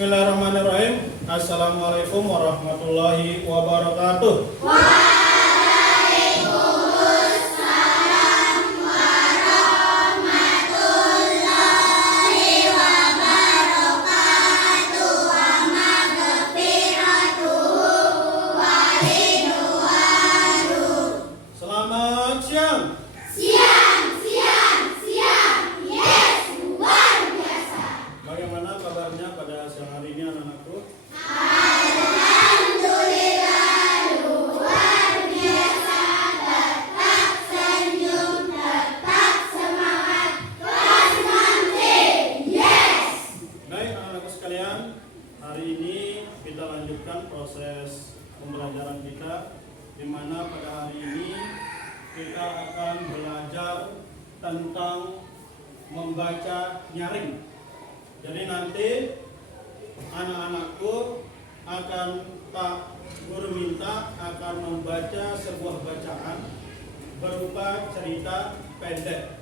Bismillahirrahmanirrahim. Assalamualaikum warahmatullahi wabarakatuh. Selamat siang. Bagaimana kabarnya pada siang hari ini anak-anakku? Baik anak-anakku sekalian, hari ini kita lanjutkan proses pembelajaran kita, di mana pada hari ini kita akan belajar tentang membaca nyaring. Jadi nanti anak-anakku akan Pak Guru minta akan membaca sebuah bacaan berupa cerita pendek.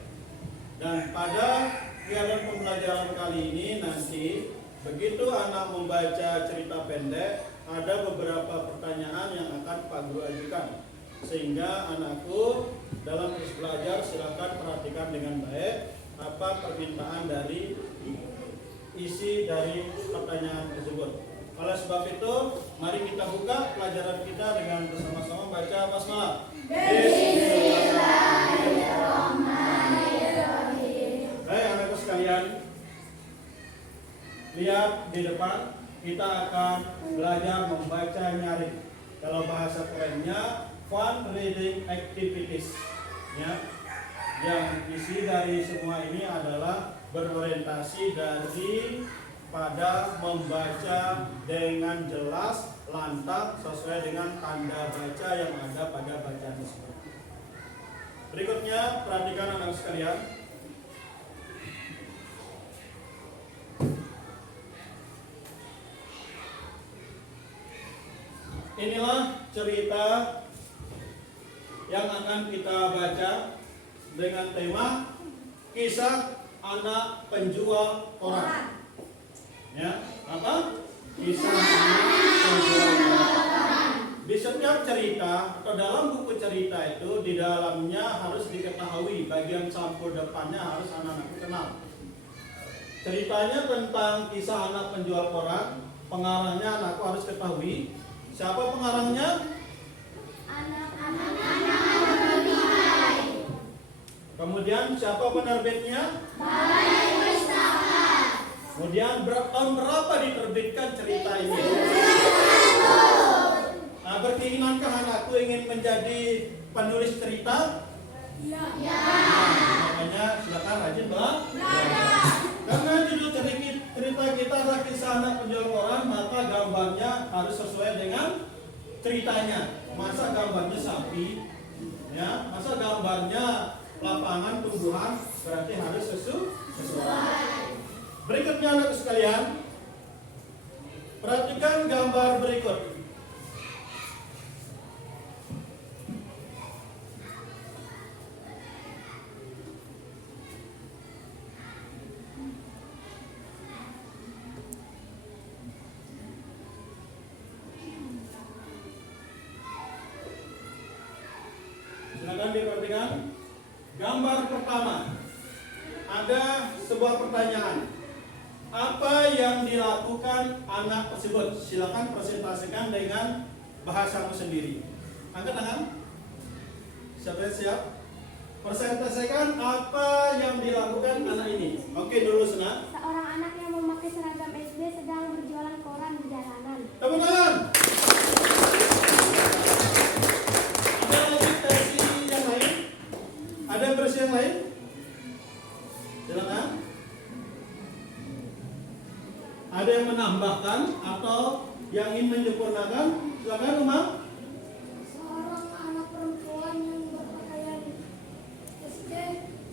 Dan pada kegiatan pembelajaran kali ini nanti begitu anak membaca cerita pendek, ada beberapa pertanyaan yang akan Pak Guru ajukan. Sehingga anakku dalam terus belajar silakan perhatikan dengan baik apa permintaan dari isi dari pertanyaan tersebut. Oleh sebab itu, mari kita buka pelajaran kita dengan bersama-sama baca basmalah. Bismillahirrahmanirrahim. Baik anakku sekalian, lihat di depan kita akan belajar membaca nyaring. Kalau bahasa kerennya fun reading activities. Ya. Yang isi dari semua ini adalah berorientasi dari pada membaca dengan jelas, lantang, sesuai dengan tanda baca yang ada pada bacaan tersebut. Berikutnya, perhatikan anak sekalian. Inilah cerita yang akan kita baca dengan tema kisah anak penjual koran. Ya, apa? Kisah anak penjual koran. Di setiap cerita atau dalam buku cerita itu di dalamnya harus diketahui bagian sampul depannya harus anak-anak kenal. Ceritanya tentang kisah anak penjual koran, pengarangnya anakku harus ketahui. Siapa pengarangnya? Kemudian siapa penerbitnya? Balai Pustaka. Kemudian tahun berapa diterbitkan cerita ini? Nah, berkeinankah anakku ingin menjadi penulis cerita? Ya. Makanya silakan rajin belajar. Karena judul cerita kita adalah kisah anak penjual koran, maka gambarnya harus sesuai dengan ceritanya. Masa gambarnya sapi? Ya, masa gambarnya lapangan tumbuhan, berarti harus sesuai. Berikutnya anak sekalian, perhatikan gambar berikut. Silakan diperhatikan. Gambar pertama, ada sebuah pertanyaan. Apa yang dilakukan anak tersebut? Silakan presentasikan dengan bahasamu sendiri. Angkat tangan. Siapa yang siap? Presentasikan apa yang dilakukan anak ini. Oke, dulu senang. Seorang anak yang memakai seragam SD sedang berjualan koran di jalanan. Tepuk tangan. Ada lagi versi yang lain? Ada versi yang lain? Silakan. Ada yang menambahkan atau yang ingin menyempurnakan? Silakan Umar. Seorang anak perempuan yang berpakaian SD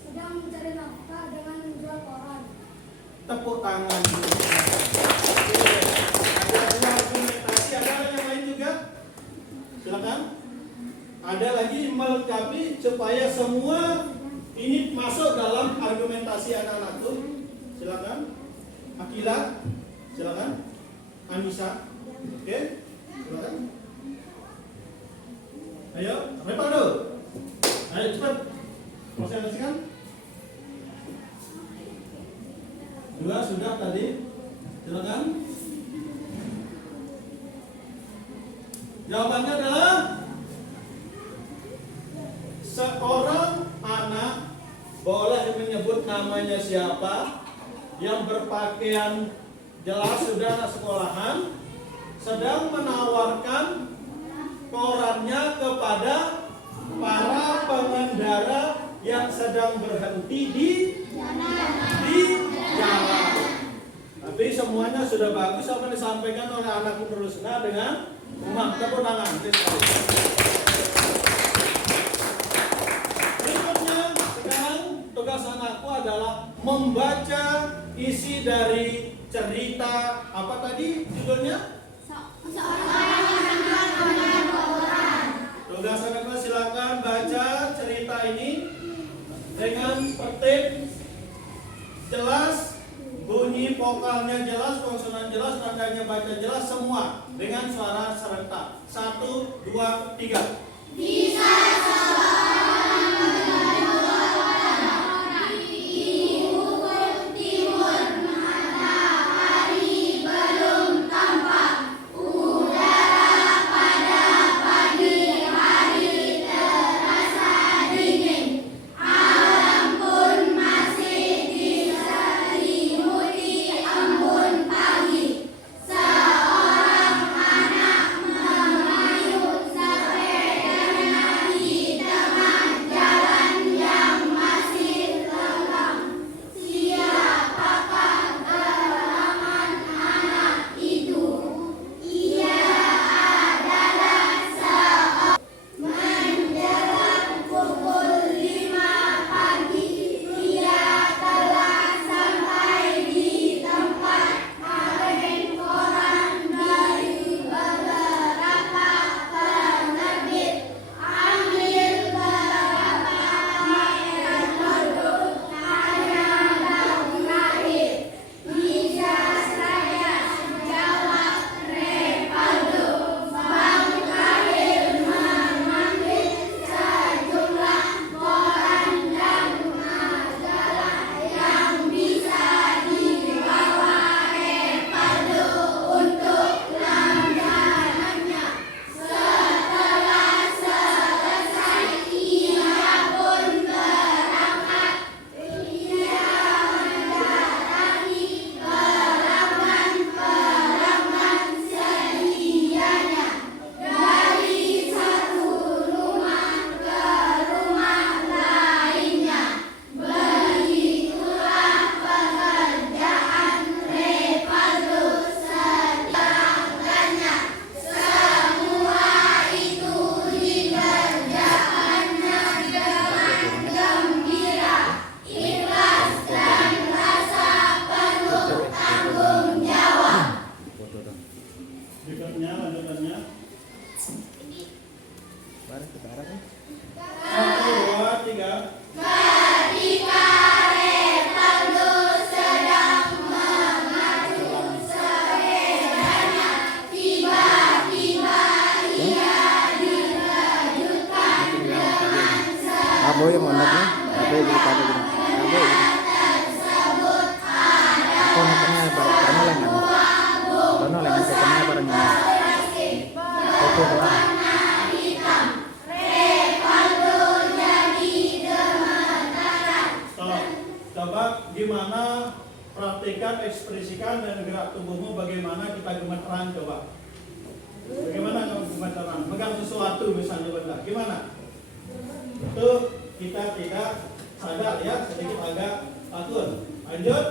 sedang mencari nafkah dengan menjual koran. Tepuk tangan. Ada argumentasi, ada yang lain juga? Silakan. Ada lagi melengkapi supaya semua ini masuk dalam argumentasi anak-anakku. Silakan. Akila, silakan. Anissa. Oke, silakan. Ayo, Repaldo. Ayo cepat. Presentasikan. 2 sudah tadi. Silakan. Jawabannya adalah seorang anak boleh menyebut namanya siapa yang berpakaian jelas sudah anak sekolahan sedang menawarkan korannya kepada para pengendara yang sedang berhenti di jalan. Tapi semuanya sudah bagus apa disampaikan oleh anak Rusna dengan tepuk tangan. Berikutnya sekarang tugas anakku adalah membaca isi dari cerita apa tadi judulnya? Tugas anaknya silakan baca cerita ini dengan tertib, jelas, bunyi vokalnya jelas, konsonan jelas, nadanya baca jelas semua dengan suara serentak. 1, 2, 3. Bisa Aboy yang anaknya, aboy di kata gini, aboy. Aku anaknya karena lengan, karena barang ini. Oke doang. Coba gimana praktikan, ekspresikan dan gerak tubuhmu bagaimana kita gemeteran coba. Bagaimana kamu gemeteran? Pegang sesuatu misalnya benda. Gimana? Itu kita tidak sadar ya, sedikit agak takut. Lanjut.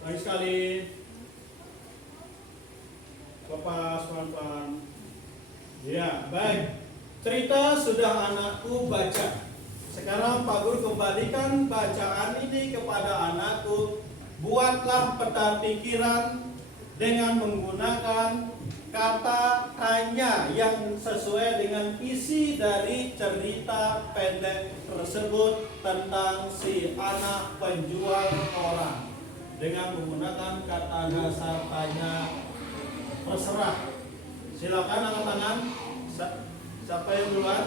Baik sekali. Lepas pelan-pelan. Ya, baik. Cerita sudah anakku baca. Sekarang Pak Guru kembalikan bacaan ini kepada anakku. Buatlah peta pikiran dengan menggunakan kata tanya yang sesuai dengan isi dari cerita pendek tersebut tentang si anak penjual koran. Dengan menggunakan kata dasar tanya, terserah. Silakan angkat tangan. Siapa yang duluan?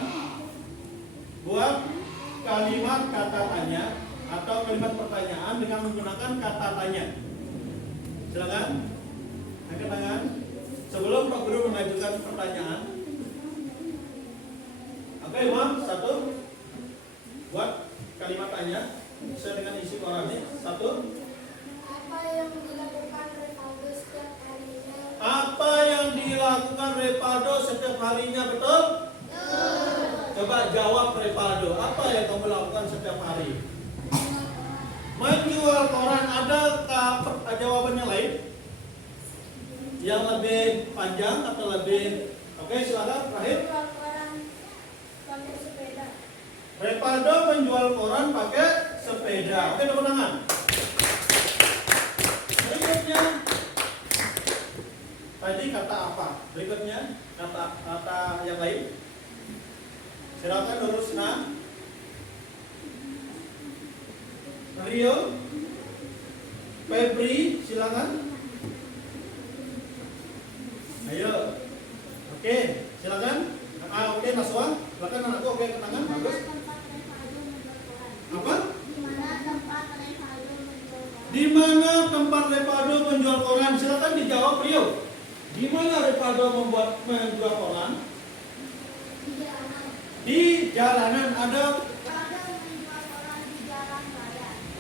Buat kalimat kata tanya atau kalimat pertanyaan dengan menggunakan kata tanya. Silakan angkat tangan. Sebelum Pak Guru mengajukan pertanyaan. Oke, Bang, satu. Buat kalimat tanya sesuai dengan isi korannya. Satu. Apa yang dilakukan Revaldo setiap harinya? Apa yang dilakukan Revaldo setiap harinya, betul? Coba jawab Revaldo, apa yang kamu lakukan setiap hari? Menjual koran. Ada jawabannya lain? Yang lebih panjang atau lebih? Oke, silakan terakhir. Menjual koran pakai sepeda. Revaldo menjual koran pakai sepeda. Oke, tepuk tangan. Berikutnya, tadi kata apa? Berikutnya kata yang lain. Silakan Nurul Senang. Rio, Febri, silakan. Ayo. Oke, silakan. Oke, Naswa. Silakan anakku. Oke, ke tangan. Bagus. Apa? Di mana tempat Revaldo menjual koran? Silakan dijawab, Rio. Di mana Revaldo menjual koran? Di jalanan. Ada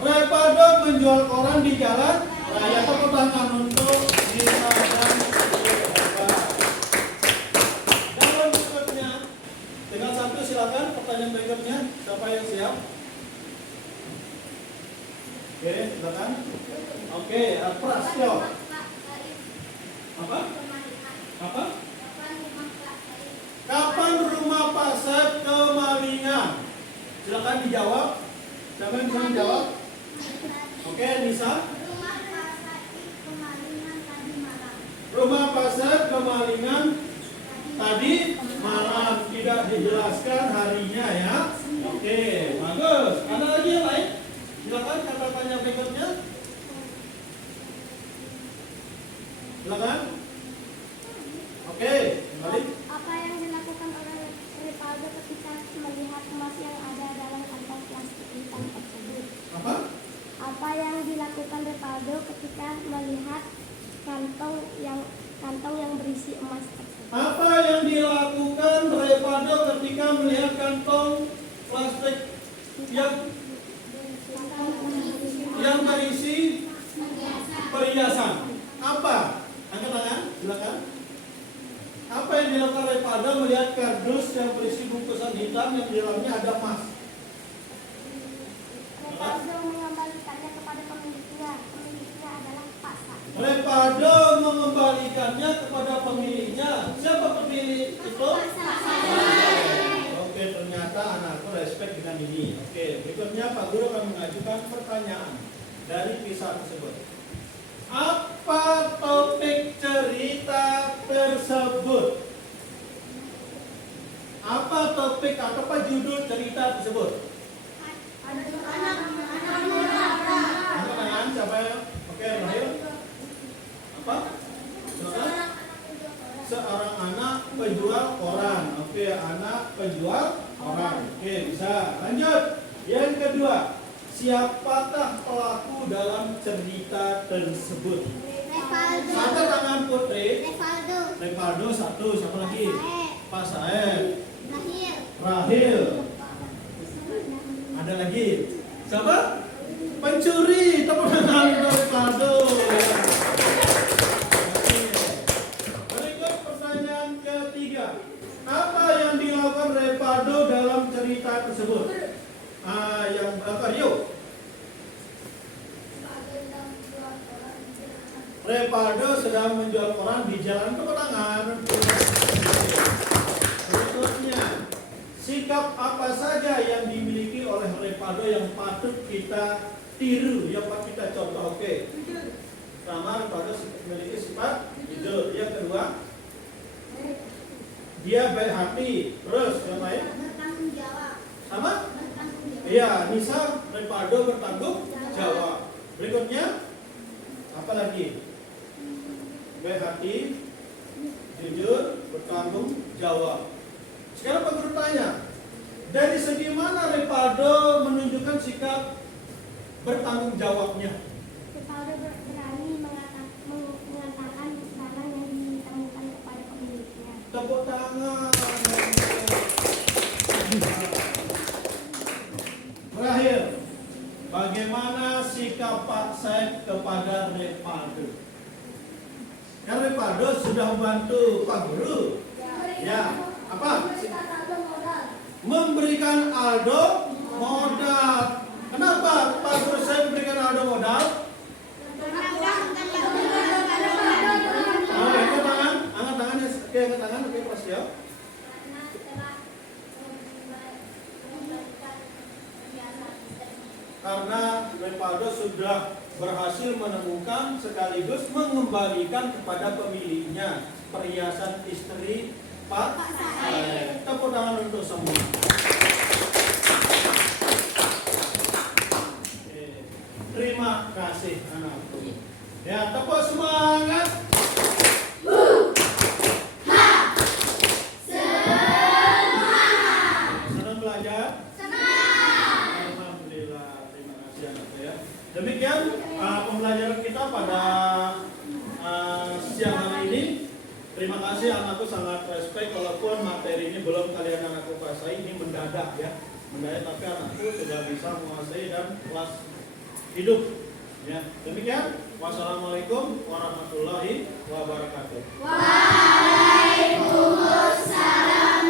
Revaldo menjual koran di jalan raya. Tepuk tangan untuk Dita dan Rio. Dan berikutnya, tinggal satu, silakan pertanyaan berikutnya. Siapa yang siap? Oke, silakan. Oke, Prastyo. Apa? Apa? Kapan rumah Pak Said kemalingan? Silakan dijawab. Siapa yang bisa menjawab? Oke, Nisa. Rumah Pak Said kemalingan tadi malam, tidak dijelaskan harinya ya. Oke, bagus. Ada lagi yang lain? Silakan kata tanya berikutnya. Silakan. Oke, kembali. Apa yang dilakukan oleh Revaldo ketika melihat emas yang ada dalam kantong plastik hitam tersebut? Apa? Apa yang dilakukan Revaldo ketika melihat kantong yang berisi emas tersebut? Apa yang dilakukan Revaldo ketika melihat kantong plastik yang berisi perhiasan? Apa? Angkat tangan, silakan. Apa yang dilakukan Revaldo melihat kardus yang berisi bungkusan hitam yang di dalamnya ada emas? Revaldo mengembalikannya kepada pemiliknya. Pemiliknya adalah Pak Said. Revaldo mengembalikannya kepada pemiliknya. Siapa pemilik itu? Oke, ternyata anakku respect dengan ini. Oke, berikutnya Pak Guru akan mengajukan pertanyaan dari kisah tersebut. Apa topik cerita tersebut? Apa topik atau apa judul cerita tersebut? Anak Angkat tangan, siapa ya? Oke, Rahil. Apa? Silakan. Seorang anak penjual koran. Oke, anak penjual koran. Oke, bisa. Lanjut. Yang kedua, siapakah pelaku dalam cerita tersebut? Revaldo. Satu tangan Putri. Revaldo. Revaldo satu. Siapa lagi? Pak Said. Lahir. Rahil. Ada lagi? Siapa? Pencuri. Tepuk tangan untuk Revaldo. Berikut pertanyaan ketiga. Apa yang dilakukan Revaldo dalam cerita tersebut? Yang berapa? Yuk. Repaldo sedang menjual koran di Jalan Kemenangan. Berikutnya, sikap apa saja yang dimiliki oleh Repaldo yang patut kita tiru, yang patut kita contoh? Oke. Pertama, Repaldo memiliki sifat jujur. Yang kedua, dia baik hati. Terus yang lain? Bertanggung jawab. Sama? Bertanggung jawab. Iya, misal Repaldo bertanggung jawab. Berikutnya, apa lagi? Baik hati, jujur, bertanggung jawab. Sekarang Pak Guru tanya, dari segi mana Repaldo menunjukkan sikap bertanggung jawabnya? Repaldo berani mengatakan kesalahan yang ditemukan kepada pemiliknya. Tepuk tangan. Terakhir, bagaimana sikap Pak Said kepada Repaldo? Kan Repaldo sudah membantu Pak Guru. Ya, apa? Memberikan Aldo modal. Kenapa Pak Guru saya memberikan Aldo modal? Oh, angkat tangan, angkat tangannya, oke, angkat tangan, oke, pas ya. Karena Repaldo sudah berhasil menemukan sekaligus mengembalikan kepada pemiliknya perhiasan istri Pak Said. Tepuk tangan untuk semua. Terima kasih anakku. Ya, tepuk semangat. Senang belajar? Alhamdulillah, terima kasih anakku ya. Demikian pembelajaran kita pada siang hari ini. Terima kasih anakku, sangat respect walaupun materi ini belum kalian anakku kuasai, ini mendadak ya. Mendadak, tapi anakku sudah bisa menguasai dan kelas hidup. Ya, demikian. Wassalamualaikum warahmatullahi wabarakatuh. Waalaikumsalam.